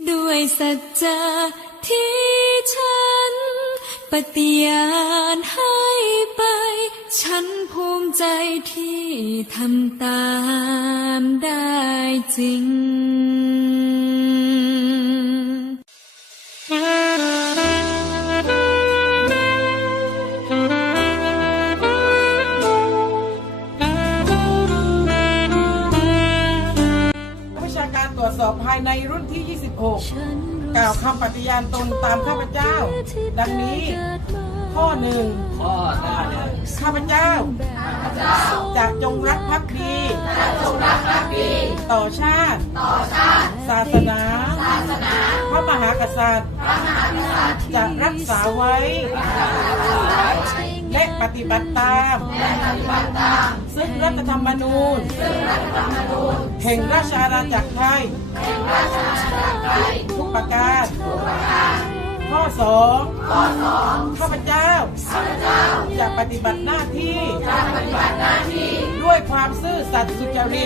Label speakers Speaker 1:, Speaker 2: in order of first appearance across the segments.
Speaker 1: ด้วยสัจจะที่ฉันปฏิญาณให้ไปฉันภูมิใจที่ทำตามได้จริง
Speaker 2: วิชาการตรวจสอบภายในรุ่นที่ 26 กล่าวคำปฏิญาณตนตามข้าพเจ้า ดังนี้ ข้อ 1 ข้าพเจ้าจะจงรักภักดีต่อชาติ ศาสนา พระมหากษัตริย์ จะรักษาไว้ และปฏิบัติตามซึ่งรัฐธรรมนูญแห่งราชอาณาจักรไทยทุกประการ ข้อ 2 ข้าพเจ้าจะปฏิบัติหน้าที่ด้วยความซื่อสัตย์สุจริต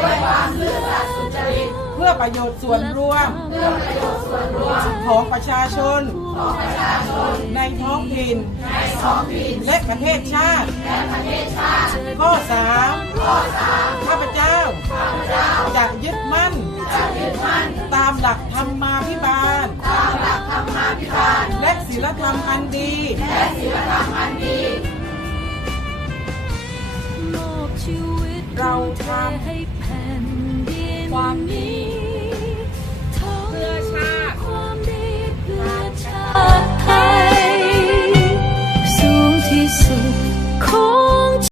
Speaker 2: เพื่อประโยชน์ส่วนรวมของประชาชนในท้องถิ่นและประเทศชาติ ข้อ 3 ข้าพเจ้าจะยึดมั่นตามหลักธรรมาภิบาลและศีลธรรมอันดีเราทำความดี